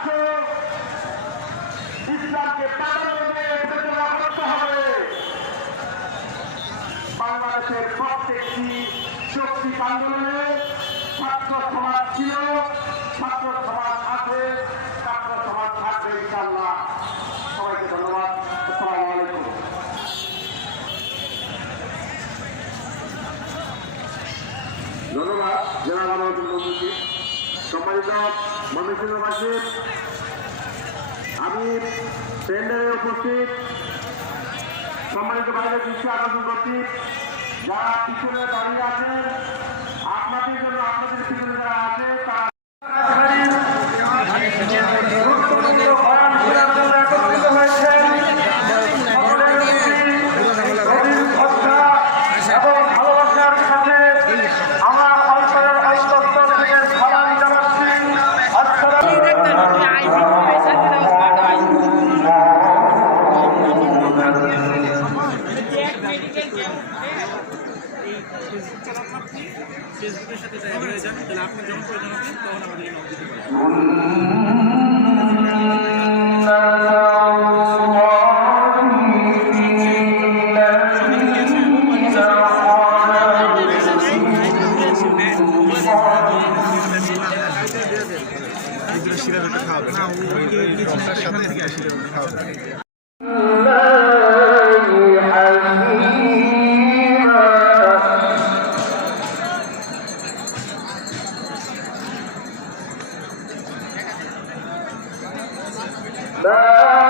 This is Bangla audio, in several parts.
রাষ্ট্র ইসলামকে করতে হবে। বাংলাদেশের প্রত্যেকটি শক্তি আন্দোলনে ছাত্র সমাজ ছিল, ছাত্র সমাজ আছে, ছাত্র সমাজ থাকবে ইনশাল্লাহ সবাইকে ধন্যবাদ। আসসালামু আলাইকুম। ধন্যবাদ জেলা মানবী সম্মানিত ময়মনসিংহবাসী আমি প্যান্ডেলে উপস্থিত। সম্মানিত বাইরে দৃষ্টি আকর্ষণ করছি। যারা পিছনে দাঁড়িয়ে আছেন, আপনাদের জন্য আপনাদের পিছনে যারা আছে, তারা ফেসবুকের সাথে টাইপ হয়ে যান তাহলে আপনি যখন প্রয়োজন হবে তখন আমাদের নক দিতে পারেন শিরাটা খাওয়াবে না ওই সাথে শিরাটা খাওয়াবে Não!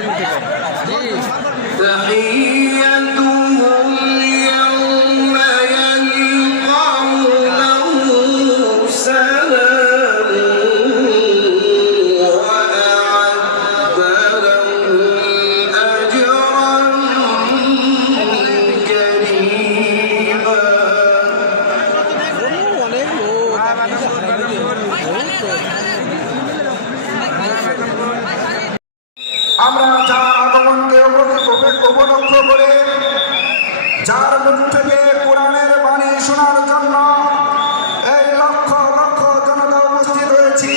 আমরা যার আগমনকে উপলক্ষ করে, যার মুখ থেকে কোরআনের বাণী শোনার জন্য এই লক্ষ লক্ষ জনতা উপস্থিত হয়েছি।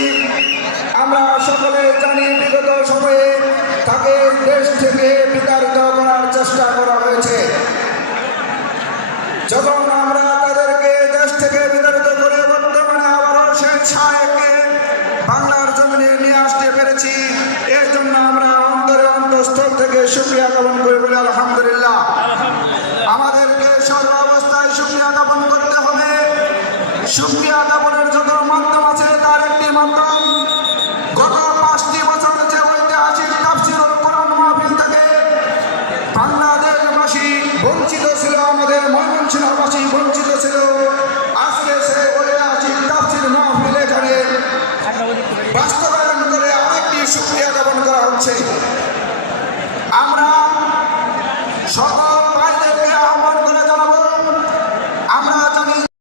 আমরা সকলে জানি বিগত সময়ে তাকে দেশ থেকে বিতাড়িত করার চেষ্টা করা হয়েছে। যখন আমরা তাদেরকে দেশ থেকে বিতাড়িত করে বর্তমানে আবারও সেই ছায়াকে বাংলার জমিনে নিয়ে আসতে পেরেছি, এর জন্য আমরা অন্তঃস্থল থেকে সুক্রিয়া জ্ঞাপন করে বলে আলহামদুলিল্লাহ। আমাদেরকে সর্বাবস্থায় সুক্রিয়া জ্ঞাপন করতে হবে। সুক্রিয়া জ্ঞাপনের যত আমরা